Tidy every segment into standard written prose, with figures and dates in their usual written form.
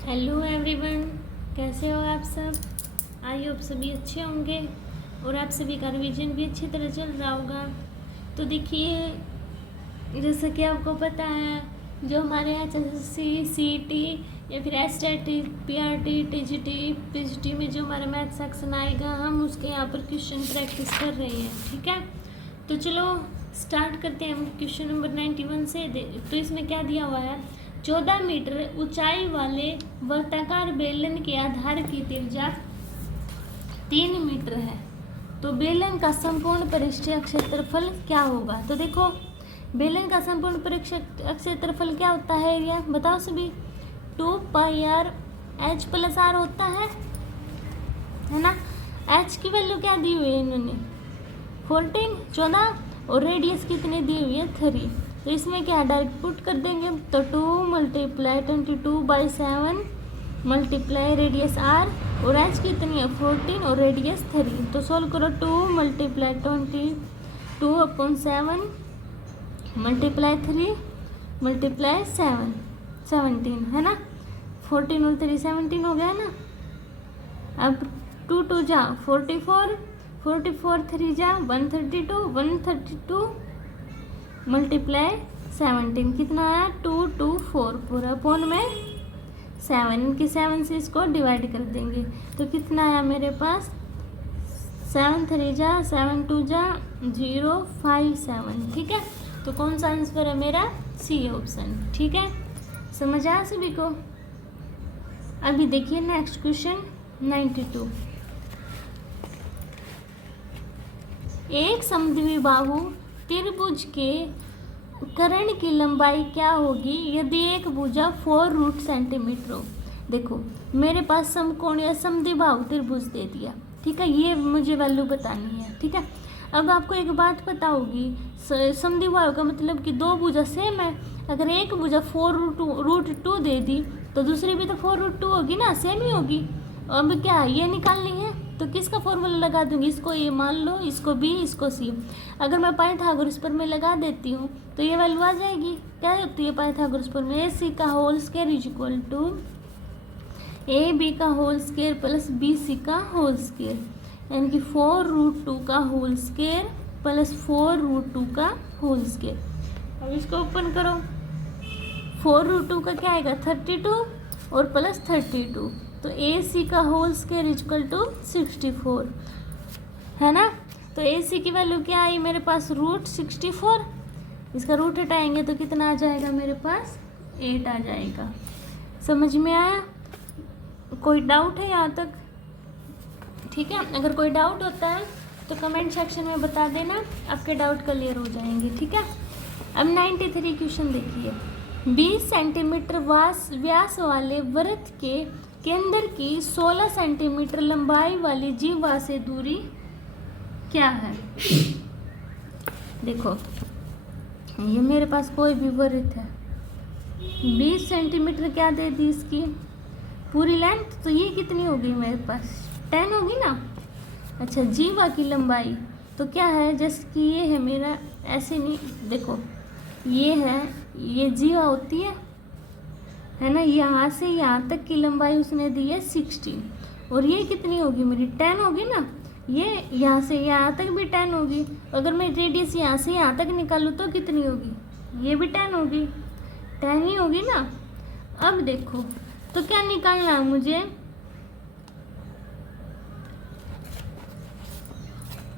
Hello everyone, कैसे हो आप सब। आई होप सभी अच्छे होंगे और आप सभी का रिवीजन भी अच्छी तरह चल रहा होगा। तो देखिए, जैसा कि आपको पता है, जो हमारे HSC CET या फिर STAT PRT TGT PGT में जो हमारा मैथ सेक्शन आएगा, हम उसके यहाँ पर क्वेश्चन प्रैक्टिस कर रहे हैं। ठीक है, तो चलो स्टार्ट करते हैं हम क्वेश्चन नंबर 91 से। तो इसमें क्या दिया हुआ है, 14 मीटर ऊंचाई वाले वर्ताकार बेलन के आधार की त्रिज्या 3 मीटर है, तो बेलन का संपूर्ण पृष्ठीय क्षेत्रफल क्या होगा। तो देखो, बेलन का संपूर्ण पृष्ठीय क्षेत्रफल क्या होता है, ये बताओ सभी। 2πr h+r होता है ना। h की वैल्यू क्या दी हुई है इन्होंने, 14 और रेडियस कितनी दी हुई है, 3। तो इसमें क्या डायरेक्ट पुट कर देंगे, तो 2 × 22/7 मल्टीप्लाई रेडियस r और h कितनी है 14 और रेडियस 3। तो सोल्व करो, 2 × 22/7 मल्टीप्लाई 3 मल्टीप्लाई 7 17 है ना। 14 और 3 17 हो गया ना। अब 2 2 जा 44 44 3 जा 132 132 मल्टीप्लाई 17 कितना आया 224 पूरा पौन में 7। इनके 7 से इसको डिवाइड कर देंगे तो कितना आया मेरे पास 7 3 जा 7 2 जा 0 5 7। ठीक है, तो कौन सा आंसर है मेरा, सी ऑप्शन। ठीक है, समझ आया सभी को। अभी देखिए नेक्स्ट क्वेश्चन 92। एक समद्विबाहु त्रिभुज के कर्ण की लंबाई क्या होगी यदि एक भुजा 4 सेंटीमीटर हो। देखो, मेरे पास समकोण या समद्विबाहु त्रिभुज दे दिया। ठीक है, ये मुझे वैल्यू बतानी है। ठीक है, अब आपको एक बात पता होगी, समद्विबाहु का मतलब कि दो भुजा सेम है। अगर एक भुजा 4√2 दे दी तो दूसरी भी तो 4√2 होगी ना, सेम ही होगी। अब क्या ये निकालनी है, तो किसका फॉर्मूला लगा दूंगी, इसको ए मान लो, इसको बी, इसको सी। अगर मैं पाइथागोरस प्रमेय लगा देती हूँ तो ये वैल्यू आ जाएगी। क्या होती है पाइथागोरस प्रमेय, ए सी का whole square is equal to A B का whole square plus B C का होल स्क्वायर, यानी कि 4√2 का होल स्क्वायर प्लस 4√2 का होल स्क्वायर। अब इसको ओपन करो, 4√2 का क्या आएगा 32 और प्लस 32, तो ए सी का होल स्क्वायर इक्वल टू 64 है ना। तो ए सी की वैल्यू क्या आई मेरे पास √64, इसका रूट हटाएंगे तो कितना आ जाएगा मेरे पास 8 आ जाएगा। समझ में आया, कोई डाउट है यहाँ तक। ठीक है, अगर कोई डाउट होता है तो कमेंट सेक्शन में बता देना, आपके डाउट क्लियर हो जाएंगे। ठीक है, अब 93 क्वेश्चन देखिए। 20 सेंटीमीटर व्यास वाले वृत्त के केंद्र की 16 सेंटीमीटर लंबाई वाली जीवा से दूरी क्या है। देखो, ये मेरे पास कोई भी वृत्त है, 20 सेंटीमीटर क्या दे दी इसकी पूरी लेंथ, तो ये कितनी होगी मेरे पास 10 होगी ना। अच्छा, जीवा की लंबाई तो क्या है, जैसे कि ये है मेरा, ऐसे नहीं, देखो ये है, ये जीवा होती है ना, यहाँ से यहाँ तक की लंबाई उसने दी है 16 और ये कितनी होगी मेरी 10 होगी ना। ये यहाँ से यहाँ तक भी 10 होगी। अगर मैं रेडियस यहाँ से यहाँ तक निकालूँ तो कितनी होगी, ये भी 10 होगी, 10 ही होगी ना। अब देखो, तो क्या निकालना है मुझे,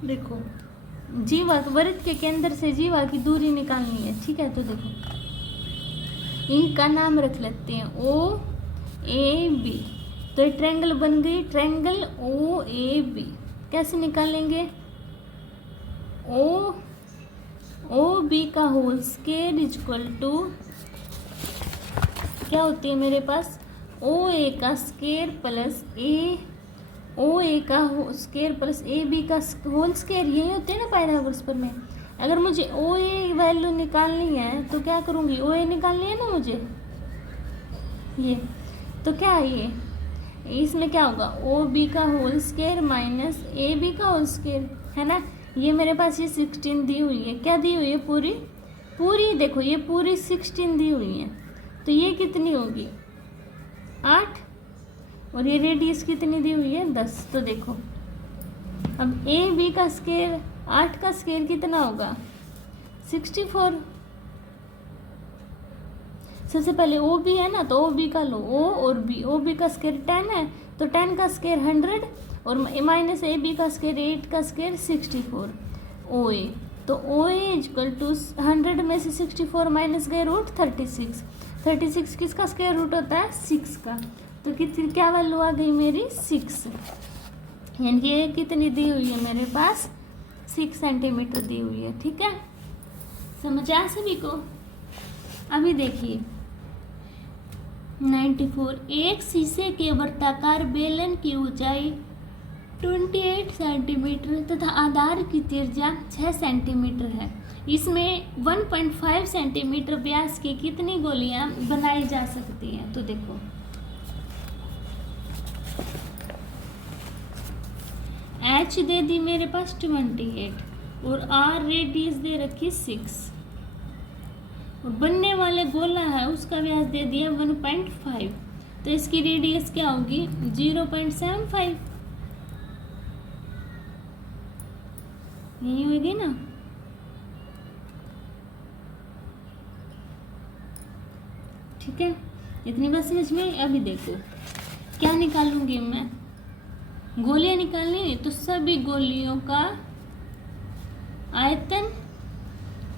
देखो जीवा वृत्त के केंद्र से जीवा की दूरी निकालनी है। ठीक है, तो देखो इनका नाम रख लेते हैं ओ ए बी, तो ट्रायंगल बन गई, ट्रायंगल ओ ए बी। कैसे निकालेंगे, ओ बी का होल स्क्वायर इक्वल टू क्या होती है मेरे पास ओ ए का स्क्वायर प्लस ओ ए का स्क्वायर प्लस ए बी का होल स्क्वायर, यही होते हैं ना पाइथागोरस प्रमेय। अगर मुझे ओ ए वैल्यू निकालनी है तो क्या करूँगी, ओ ए निकालनी है ना मुझे, ये तो क्या है, ये इसमें क्या होगा ओ बी का whole square minus A B का होल स्क्वायर है ना। ये मेरे पास ये 16 दी हुई है, क्या दी हुई है पूरी देखो ये पूरी 16 दी हुई है, तो ये कितनी होगी 8 और ये रेडियस कितनी दी हुई है 10। तो देखो अब ए बी का स्क्वायर 8 का स्क्वायर कितना होगा 64। सबसे पहले ओ बी है ना, तो ओ बी का लो, ओ और बी, ओ बी का स्क्वायर 10 है तो 10 का स्क्वायर 100 और माइनस ए बी का स्क्वायर 8 का स्क्वायर 64 ओ ए। तो ओ ए इक्वल टू 100 में से 64 माइनस गए रूट 36। 36 किसका स्क्वायर रूट होता है 6 का। तो कितनी क्या वैल्यू आ गई मेरी 6, यानी कि ये कितनी दी हुई है मेरे पास 6 सेंटीमीटर दी हुई है। ठीक है, समझ आया सभी को। अभी देखिए 94, एक शीशे के वर्ताकार बेलन की ऊंचाई 28 सेंटीमीटर तथा आधार की त्रिज्या 6 सेंटीमीटर है। इसमें 1.5 सेंटीमीटर व्यास की कितनी गोलियां बनाई जा सकती हैं। तो देखो H दे दी मेरे पास 28 और R रेडियस दे रखी 6 और बनने वाले गोला है उसका व्यास दे दिया 1.5, तो इसकी रेडियस क्या होगी 0.75, यही होगी ना। ठीक है, इतनी बात समझ में। अभी देखो क्या निकालूंगी मैं, गोलियां निकालनी तो सभी गोलियों का आयतन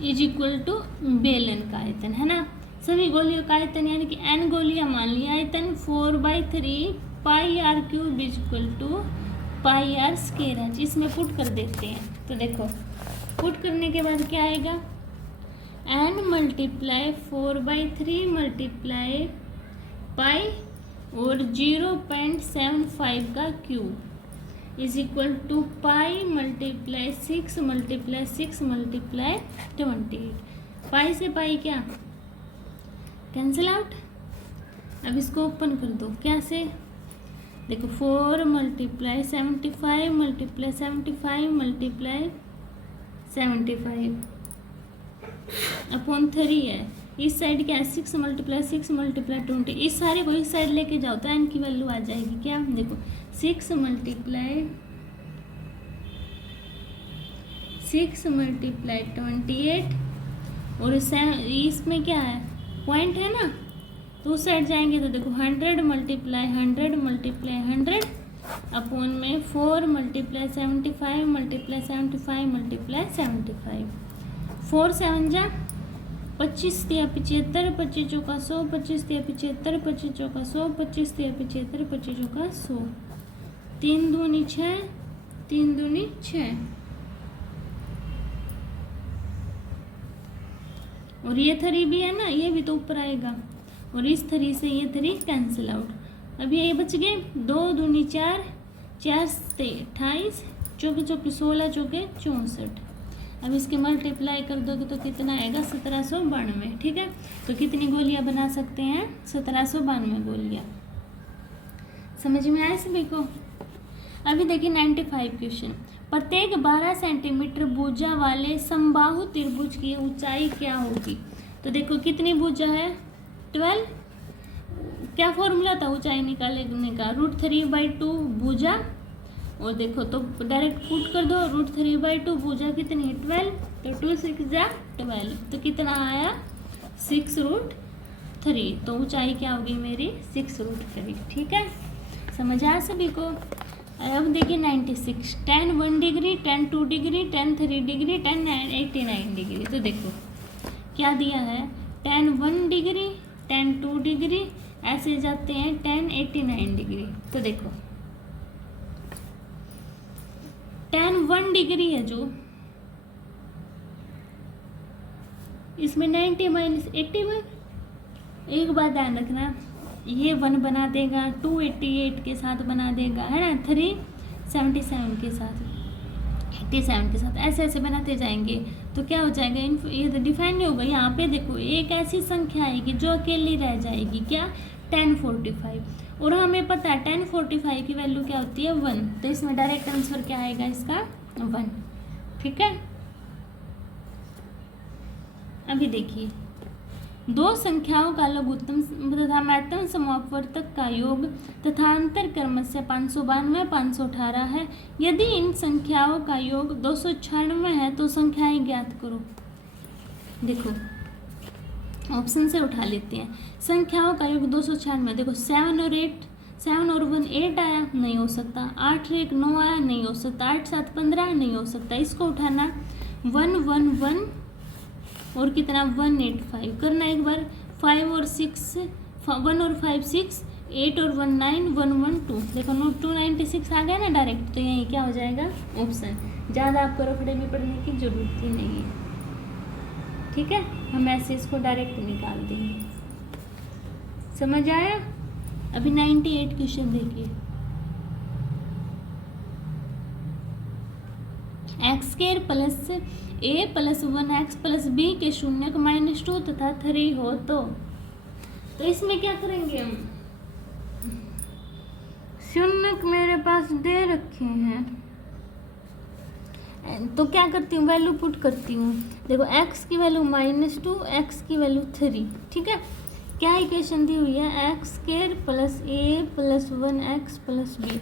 इज इक्वल टू बेलन का आयतन है ना। सभी गोलियों का आयतन यानी कि n गोलियां मान ली, आयतन 4/3 pi r cube is equal to pi r square है। इसमें पुट कर देते हैं। तो देखो पुट करने के बाद क्या आएगा n मल्टीप्लाई 4/3 मल्टीप्लाई पाई और 0.75 का cube is equal to pi multiply 6 multiply 6 multiply 28। Pi से पाई क्या कैंसिल आउट। अब इसको ओपन कर दो, क्या से देखो 4 मल्टीप्लाई 75 मल्टीप्लाई 75 मल्टीप्लाई 75 अपॉन 3 है। इस साइड क्या है 6 मल्टीप्लाई 6 मल्टीप्लाई 20। इस सारे को इस साइड लेके जाओ तो एन की वैल्यू आ जाएगी क्या, देखो 6 मल्टीप्लाई 28 और इसमें क्या है पॉइंट है ना, तो उस साइड जाएंगे तो देखो 100 मल्टीप्लाई 100 मल्टीप्लाई 100 अपॉन में 4 मल्टीप्लाई 75 मल्टीप्लाई 75 मल्टीप्लाई 75। 4 7 जा 25 तिया 75, 25 चौका 100, 25 तिया 75, 25 चौका 100, 25 तिया 75, 25 चौका 100, 3 दूनी 6, 3 दूनी 6 और ये 3 भी है ना, ये भी तो ऊपर आएगा और इस 3 से ये 3 कैंसिल आउट। अब ये बच गए 2 दूनी 4, 4 से 28, चौके चौके 16, चौके 64। अब इसके मल्टीप्लाई कर दोगे तो कितना आएगा 1792। ठीक है, तो कितनी गोलियां बना सकते हैं 1792 गोलियां। समझ में आया सभी को। अभी देखिए 95 क्वेश्चन, प्रत्येक 12 सेंटीमीटर भुजा वाले समबाहु त्रिभुज की ऊंचाई क्या होगी। तो देखो कितनी भुजा है 12, क्या फॉर्मूला था ऊंचाई निकालने का √3/2 भुजा, और देखो तो डायरेक्ट पुट कर दो √3/2 भुजा कितनी है 12, तो 2 6 जा 12, तो कितना आया 6√3। तो ऊंचाई क्या होगी मेरी 6√3। ठीक है, समझ आया सभी को। अब देखिए 96, tan 1 degree, tan 2 degree, tan 3 degree, tan 89 degree. तो देखो क्या दिया है tan 1 डिग्री, tan 2 डिग्री, ऐसे जाते हैं tan 89 डिग्री। तो देखो tan 1 डिग्री है जो, इसमें 90 माइनस 81। एक बात ध्यान रखना, ये 1 बना देगा 288 के साथ बना देगा है ना, 377 के साथ, 87 के साथ, ऐसे ऐसे बनाते जाएंगे तो क्या हो जाएगा ये तो डिफाइन नहीं होगा। यहाँ पे देखो एक ऐसी संख्या आएगी जो अकेली रह जाएगी, क्या 1045, और हमें पता है 1045 की वैल्यू क्या होती है 1, तो इसमें डायरेक्ट आंसर क्या आएगा इसका 1। ठीक है, अभी देखिए दो संख्याओं का लघुत्तम तथा महत्तम समापवर्तक का योग तथा अंतर क्रमशः 592 518 है। यदि इन संख्याओं का योग 296 है तो संख्याएं ज्ञात करो। देखो ऑप्शन से उठा लेते हैं। संख्याओं का योग 296, देखो 7 और 1 8 आया, नहीं हो सकता। 8 और 1 9 आया, नहीं हो सकता। 8 7 15 नहीं हो सकता। इसको उठाना 1 1 1 और कितना 185 करना एक बार। 5 और 6 1 और 5 6, 8 और 1 9, 1 1 2, देखो 296 आ गया ना डायरेक्ट। तो यही क्या हो जाएगा ऑप्शन। ज़्यादा आपको रखड़े में पढ़ने की जरूरत ही नहीं है, ठीक है। हम ऐसे इसको डायरेक्ट निकाल देंगे। समझ आया? अभी 98 क्वेश्चन देखिए। एक्स स्क्वायर प्लस ए प्लस 1x प्लस बी के शून्यक -2 तथा 3 हो तो इसमें क्या करेंगे हम? शून्यक मेरे पास दे रखे हैं तो क्या करती हूँ, वैल्यू पुट करती हूँ। देखो x की वैल्यू -2, x की वैल्यू 3, ठीक है। क्या इक्वेशन दी हुई है? एक्स स्क्वायर प्लस ए प्लस 1x प्लस बी,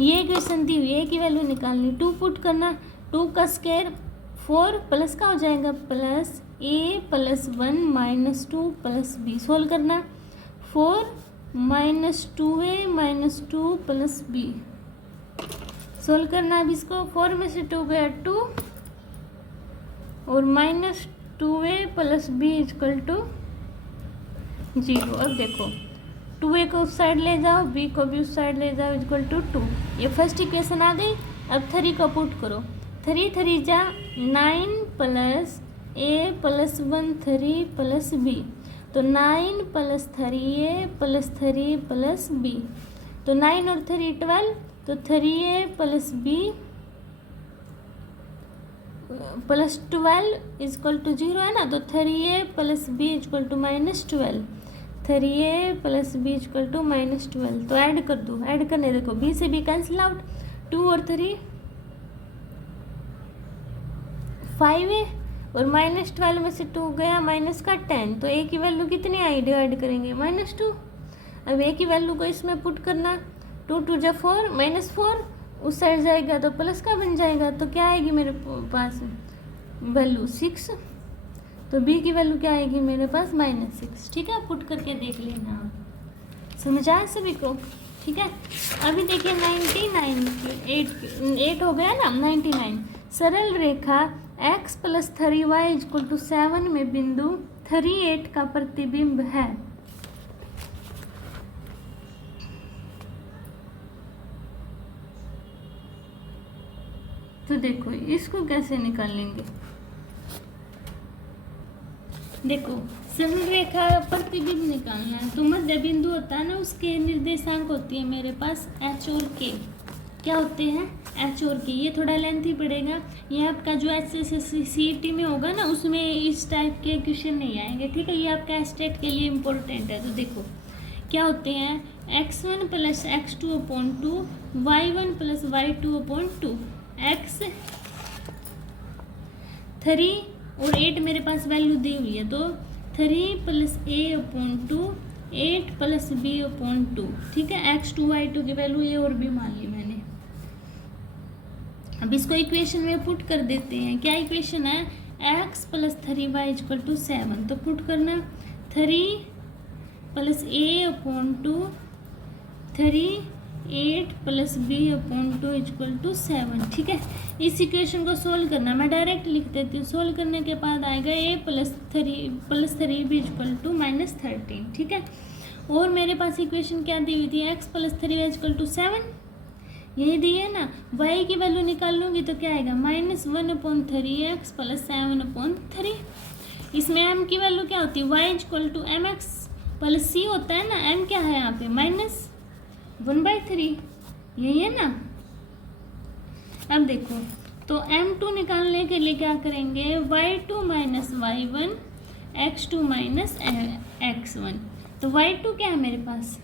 ये इक्वेशन दी हुई है। की वैल्यू निकालनी, 2 पुट करना, 2 का स्क्वायर 4 प्लस का हो जाएगा प्लस ए प्लस 1 -2 प्लस बी। सोल्व करना 4 -2a -2 प्लस बी। सोल्व करना अब इसको। 4 में से 2 गया 2 और -2a plus B equal to 0। अब देखो 2a को उस साइड ले जाओ, b को भी उस साइड ले जाओ इक्वल टू 2। ये फर्स्ट इक्वेशन आ गई। अब 3 को पुट करो। 3 3 जा 9 plus a plus 1 3 plus b, तो 9 plus 3a plus 3 plus b, तो 9 और 3 12, तो 3a plus b plus 12 equal to 0 है ना। तो 3a plus b equal to -12, 3a plus b equal to -12। तो ऐड कर दो, ऐड करने देखो b से b कैंसिल आउट, 2 और 3 5 है और -12 में से 2 गया माइनस का 10, तो a की वैल्यू कितनी आई? डिवाइड करेंगे -2। अब a की वैल्यू को इसमें पुट करना, 2 2 जा 4 -4 उस साइड जाएगा तो प्लस का बन जाएगा। तो क्या आएगी मेरे पास वैल्यू 6, तो b की वैल्यू क्या आएगी मेरे पास -6, ठीक है। पुट करके देख लेना आप। समझ आया सभी को? ठीक है। अभी देखिए 99 8 हो गया ना। 99 सरल रेखा x plus 3y equal to 7 में बिंदु 3 8 का प्रतिबिंब है। तो देखो इसको कैसे निकालेंगे। देखो सरल रेखा प्रतिबिंब निकालना है तो मध्य बिंदु होता है ना, उसके निर्देशांक होती है मेरे पास h और k। क्या होते हैं? h और k। ये थोड़ा लेंथी पड़ेगा। ये आपका जो SSCET में होगा ना उसमें इस टाइप के क्वेश्चन नहीं आएंगे, ठीक है। ये आपका स्टेट के लिए इम्पोर्टेंट है। तो देखो क्या होते हैं, x1 plus x2 upon 2, y1 plus y2 upon 2, x 3 और 8 मेरे पास वैल्यू दी हुई है। तो 3 plus a upon 2, 8 plus b upon 2, ठीक है। x2 y2 की वैल्यू ये और भी मान ली मैंने। अब इसको इक्वेशन में पुट कर देते हैं। क्या इक्वेशन है? x plus 3y equal to 7। तो पुट करना 3 plus a upon 2, 3 8 plus B upon 2 equal to 7, ठीक है। इस इक्वेशन को सोल्व करना, मैं डायरेक्ट लिख देती हूँ। सोल्व करने के बाद आएगा a plus 3 B equal to -13, ठीक है। और मेरे पास इक्वेशन क्या दी हुई थी? x प्लस 3 इक्वल टू 7, यही दी है ना। y की वैल्यू निकाल लूँगी तो क्या आएगा? -1/3x plus 7/3। इसमें m की वैल्यू क्या होती है? y equal to mx plus c होता है ना। m क्या है यहाँ पे? -1/3, यही है ना। अब देखो तो m2 निकालने के लिए क्या करेंगे? y2 minus y1 x2 minus x1। तो y2 क्या है मेरे पास?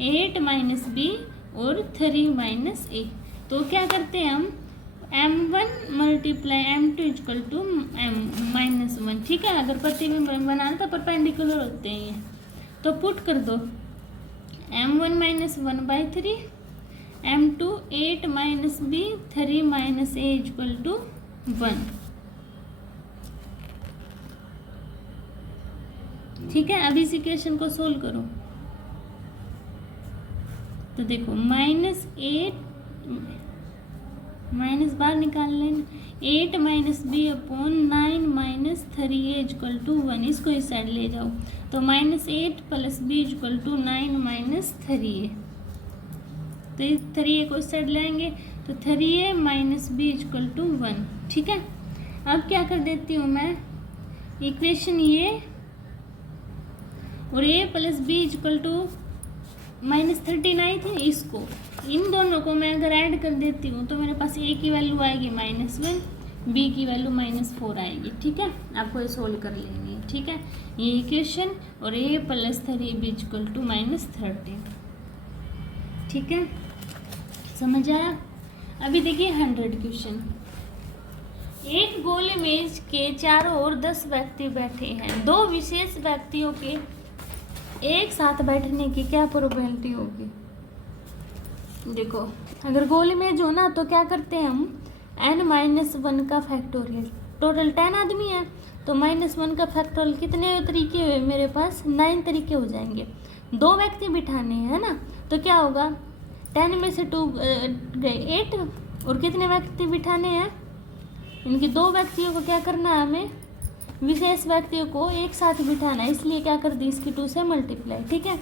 8 माइनस b और 3 माइनस a। तो क्या करते हैं हम? m1 multiply m2 equal to m-1, ठीक है। अगर प्रतिबिंब बनाना तो परपेंडिकुलर होते हैं ये, तो पुट कर दो m1 minus 1/3, m2 8 minus b 3 minus a equal to 1, ठीक है। अब इस इक्वेशन को सोल्व करो तो देखो -8 माइनस बाहर निकाल लेना, 8 minus B upon 9 minus 3a equal to 1, इसको इस साइड ले जाओ तो -8 plus B equal to 9 minus 3a, तो 3a को इस साइड लाएंगे तो 3a minus B equal to 1, ठीक है। अब क्या कर देती हूँ मैं, इक्वेशन ये और a plus B equal to -39 थी, इसको इन दोनों को मैं अगर ऐड कर देती हूँ तो मेरे पास a की वैल्यू आएगी -1, b की वैल्यू -4 आएगी, ठीक है। आपको ये सोल्व कर लेनी है, ठीक है। ये इक्वेशन और a plus 3b equal to -30, ठीक है, समझ आया। अभी देखिए 100 क्वेश्चन। एक गोल मेज के चारों ओर 10 व्यक्ति बैठे हैं, दो विशेष व्यक्तियों के एक साथ बैठने की क्या प्रोबेबिलिटी होगी। देखो अगर गोल इमेज हो ना तो क्या करते हैं हम, n-1 का फैक्टोरियल, टोटल 10 आदमी है तो -1 का फैक्टोरियल कितने तरीके हुए मेरे पास, 9 तरीके हो जाएंगे। दो व्यक्ति बिठाने हैं ना तो क्या होगा, 10 में से 2 गए 8, और कितने व्यक्ति बिठाने हैं, इनकी दो व्यक्तियों को क्या करना है, हमें विशेष व्यक्तियों को एक साथ बिठाना है, इसलिए क्या कर दी इसकी 2 से मल्टीप्लाई, ठीक है।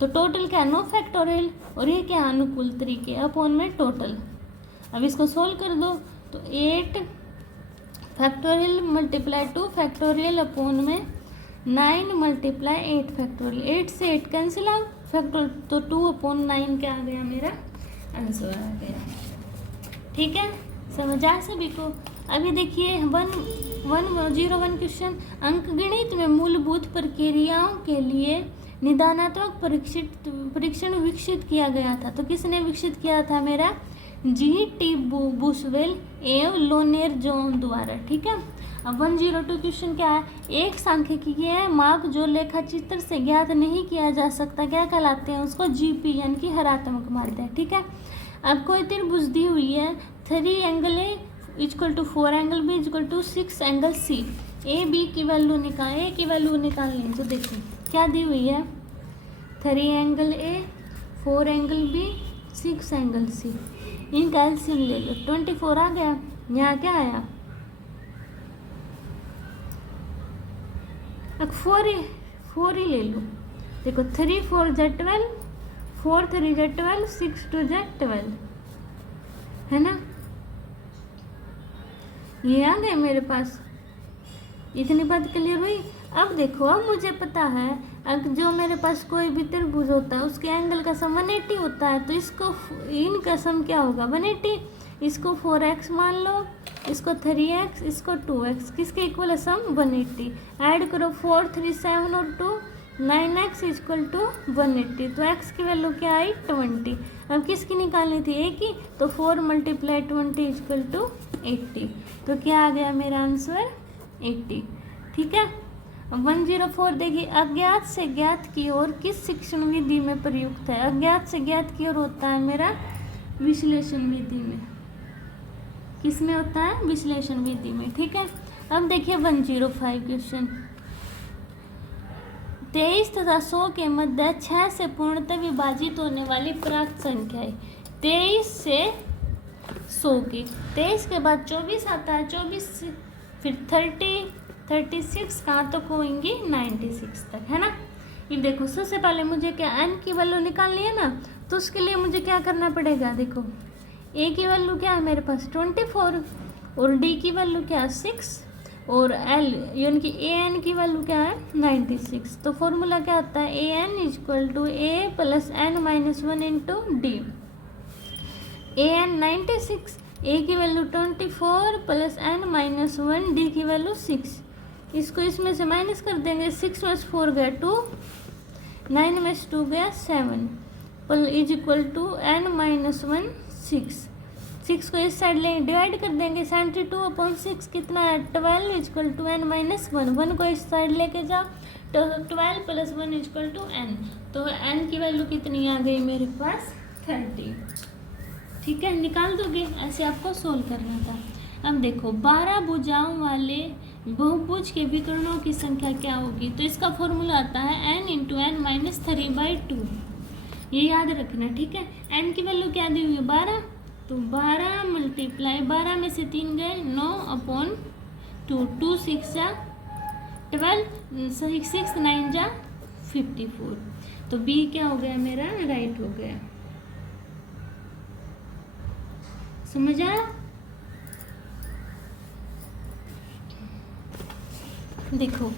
तो टोटल क्या, नो फैक्टोरियल, और ये क्या अनुकूल तरीके अपॉन में टोटल। अब इसको सोल्व कर दो तो 8 फैक्टोरियल मल्टीप्लाई 2 फैक्टोरियल अपॉन में 9 मल्टीप्लाई 8 फैक्टोरियल, 8 से 8 कैंसिल आउट फैक्टोरियल, तो 2/9 क्या आ गया, मेरा आंसर आ गया, ठीक है। समझ आ सभी को। अभी देखिए 101 क्वेश्चन, अंकगणित में मूलभूत प्रक्रियाओं के लिए निदानात्मक परीक्षण विकसित किया गया था, तो किसने विकसित किया था, मेरा G.T. बुशवेल एवं लोनेर जोन द्वारा, ठीक है। अब 102 क्वेश्चन क्या है, एक सांख्यिकीय माप जो लेखाचित्र से ज्ञात नहीं किया जा सकता क्या कहलाते हैं, उसको GP यानी कि हरात्मक मानते हैं, ठीक है। अब कोई त्रिभुज दी हुई है, 3 angle A equal to 4 angle B equal to 6 angle C, A B की वैल्यू निकालें तो देखो क्या दी हुई है, 3 angle A 4 angle B 6 angle C, इनका एलसीएम ले लो, 24 आ गया। यहाँ क्या आया, अब 4 ही ले लो, देखो 3 4 = 12, 4 3 = 12, 6 2 = 12, है ना, ये आ गए मेरे पास। इतनी बात क्लियर हुई। अब देखो, अब मुझे पता है अगर जो मेरे पास कोई भी त्रिभुज होता है उसके एंगल का सम 180 होता है, तो इसको इनका सम क्या होगा 180, इसको 4x मान लो, इसको 3x, इसको 2x, किसके इक्वल है सम 180, ऐड करो 4 3 7 और 2 9x इक्वल टू 180, तो x की वैल्यू क्या आई 20। अब किसकी निकालनी थी, a की, तो 4 × 20 इक्वल टू 80, तो क्या आ गया मेरा आंसर 80, ठीक है। 104 देखिए, अज्ञात से ज्ञात की ओर किस शिक्षण विधि में प्रयुक्त है, अज्ञात से ज्ञात की ओर होता है मेरा विश्लेषण विधि में, किस में होता है विश्लेषण विधि में, ठीक है। अब देखिए 105 क्वेश्चन, 23 तथा 100 के मध्य 6 से पूर्णतः विभाजित होने वाली प्राप्त संख्या है, 23 से 100 की, 23 के बाद 24 आता है, 24 से फिर 30 36 कहाँ तक होंगी 96 तक, है ना। ये देखो सबसे पहले मुझे क्या n की वैल्यू निकालनी है ना, तो उसके लिए मुझे क्या करना पड़ेगा, देखो a की वैल्यू क्या है मेरे पास 24 और d की वैल्यू क्या है 6 और l यानी कि an की वैल्यू क्या है 96, तो फॉर्मूला क्या आता है an = a + n-1 × d, an 96, a की वैल्यू 24 + n-1, d की वैल्यू 6, इसको इसमें से माइनस कर देंगे, 6 में से 4 गया 2, 9 में से 2 गया 7 = n-1 6, 6 को इस साइड ले डिवाइड कर देंगे, 72/6 कितना है 12 इक्वल टू n माइनस 1 को इस साइड लेके जाओ तो 12 + 1 इक्वल टू n, तो n की वैल्यू कितनी आ गई मेरे पास 30। ठीक है, निकाल दोगे, ऐसे आपको सोल्व करना था। अब देखो 12 भुजाओं वाले बहुभुज के विकर्णों की संख्या क्या होगी, तो इसका फॉर्मूला आता है n × n - 3/2, ये याद रखना। ठीक है, n की वैल्यू क्या दी हुई है 12, तो 12 × 12 में से 3 गए 9/2, 2 6 जा 12, 6 9 जा 54, तो b क्या हो गया मेरा राइट हो गया। समझ आया? देखो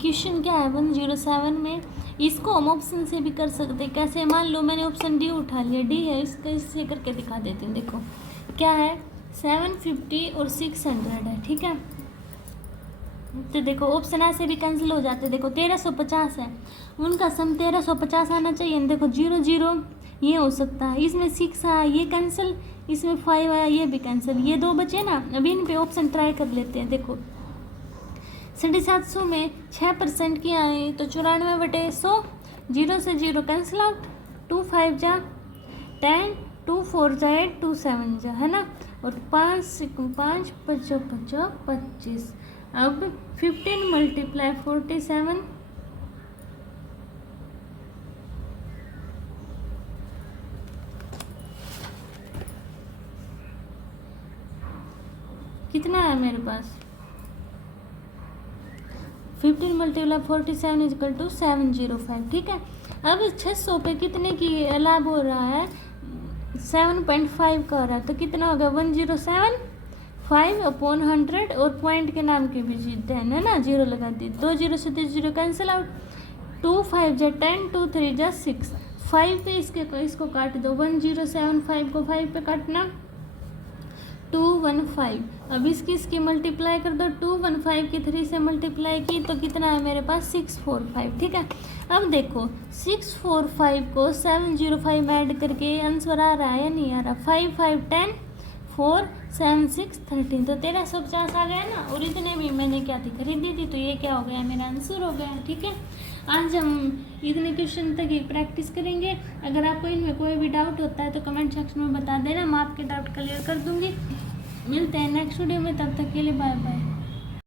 क्वेश्चन क्या है 107 में, इसको हम ऑप्शन से भी कर सकते हैं। कैसे, मान लो मैंने ऑप्शन डी उठा लिया, डी है, इसका इससे करके दिखा देती हूँ। देखो क्या है 750 और 600 है। ठीक है, तो देखो ऑप्शन ऐसे भी कैंसिल हो जाते हैं। देखो 1350 है, उनका सम 1350 आना चाहिए। देखो 0 0 ये हो सकता है, इसमें 6 आया ये कैंसिल, इसमें 5 आया ये भी कैंसिल, ये 2 बचे ना। अभी इन पे ऑप्शन ट्राई कर लेते हैं। देखो 750 में 6% की आई तो 94/100, 0 से 0 कैंसिल आउट, 2 5 जा 10, 2 4 जा 8, 2 7 जा, है ना, और 5 5 5 25। अब 15 × 47 कितना है मेरे पास 15 × 47 = 705। ठीक है, अब 600 पे कितने की लाभ हो रहा है 7.5 का हो रहा है, तो कितना होगा 107 5/100, और पॉइंट के नाम के भी 10 है ना, 0 लगा दी, 2 0 से 0 कैंसिल आउट, 2 5 जा 10, 2 3 जा 6, 5 पे इसको काट दो, 1075 को 5 पे काटना 215। अब इसकी मल्टीप्लाई कर दो, 215 की 3 से मल्टीप्लाई की तो कितना है मेरे पास 645। ठीक है, अब देखो 645 को 705 में ऐड करके आंसर आ रहा है या नहीं आ रहा, 5 5 10 4 7 6 13, तो 1350 आ गया ना, और इतने में मैंने क्या थी खरीदी थी, तो ये क्या हो गया मेरा आंसर हो गया। ठीक है, आज हम इतने क्वेश्चन तक ही प्रैक्टिस करेंगे। अगर आपको इनमें कोई भी डाउट होता है तो कमेंट सेक्शन में बता देना, मैं आपके डाउट क्लियर कर दूंगी। मिलते हैं नेक्स्ट वीडियो में, तब तक के लिए बाय बाय।